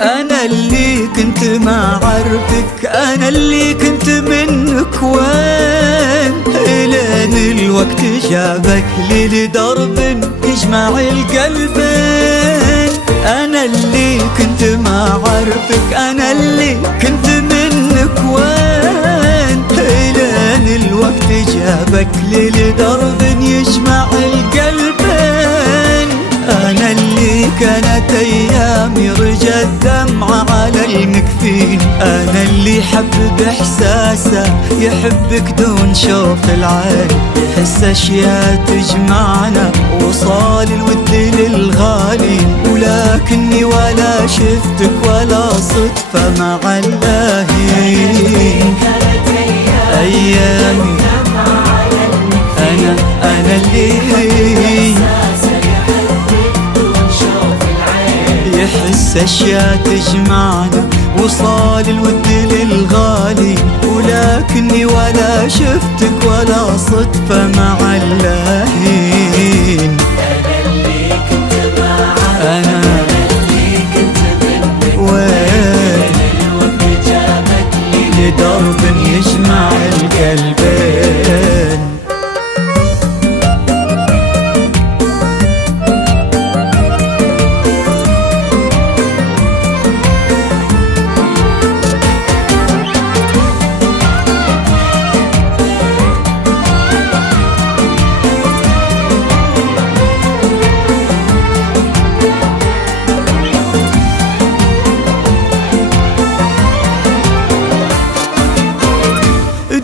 أنا اللي كنت ما عرفك، أنا اللي كنت منك وين، إلين الوقت جابك لي لدرب يجمع القلبين. أنا اللي كنت ما عرفك، أنا اللي كنت منك وين، إلين الوقت جابك لي لدرب يجمع القلبين. أنا اللي كانت أيامي رجت دمعة على المكفين، أنا اللي حب بإحساسه يحبك دون شوف العين، يحس أشياء تجمعنا وصال الود للغالين، ولكني ولا شفتك ولا صدفة مع اللاهين. أيامي أنا اللي يحس أشياء تجمعنا وصال الود للغالي، ولكني ولا شفتك ولا صدفة مع اللاهين. أنا اللي كنت معاك، أنا اللي كنت منك وين، الوقت جابك لي لدرب يجمع القلبين.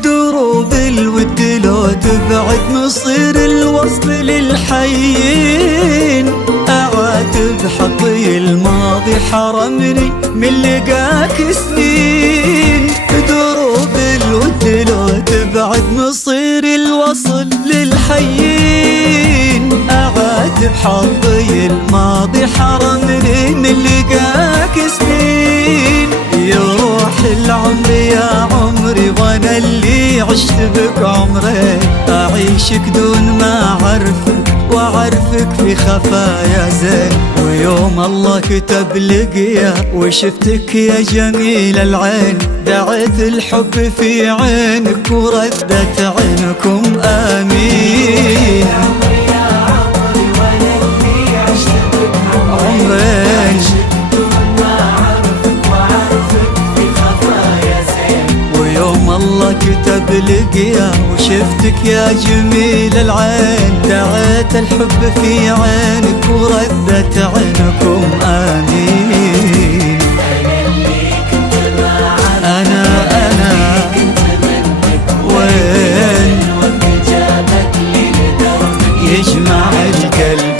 دروب الود لو تبعد مصير الوصل للحيين، أعاتب حقي الماضي حرمني من لقاك سنين. دروب الود لو تبعد مصير الوصل للحيين، أعاتب حقي الماضي حرمني من لقاك سنين. يروح العمر يا عمري وانا اللي عشت بك عمري، اعيشك دون ما اعرفك واعرفك في خفايا زين. ويوم الله كتب لقيا وشفتك يا جميل العين، دعيت الحب في عينك وردت عينكم آمين. يا عمري وانا اللي عشت بك عمرين ويوم الله كتب لقيا وشفتك يا جميل العين، دعيت الحب في عينك وردت عينكم آمين. أنا كنت منك وين، الوقت جابك لي لدرب يجمع القلبين.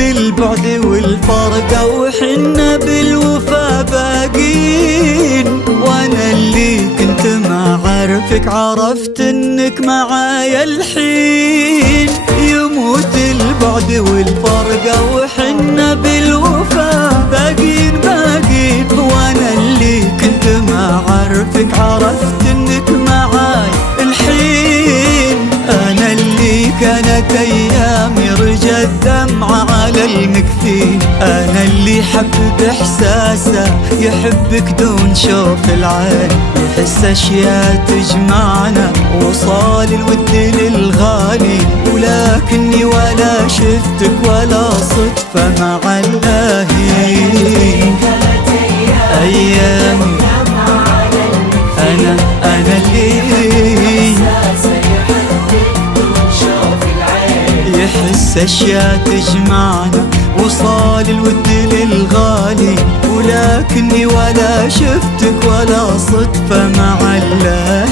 البعد والفرقة وحنا بالوفا باقين، وانا اللي كنت ما عارفك عرفت انك معايا الحين. يموت البعد والفرقة وحنا بالوفا باقين باقين، وانا اللي كنت ما عارفك عرفت انك معايا الحين. انا اللي كانت ايامي رجت دمعة على المكفين، انا اللي حب باحساسه يحبك دون شوف العين، يحس اشياء تجمعنا وصال الود للغالي، ولكني ولا شفتك ولا صدفة مع اللاهين. ايامي انا اللي يحس اشياء تجمعنا وصال الود للغالي، ولكني ولا شفتك ولا صدفة مع الله.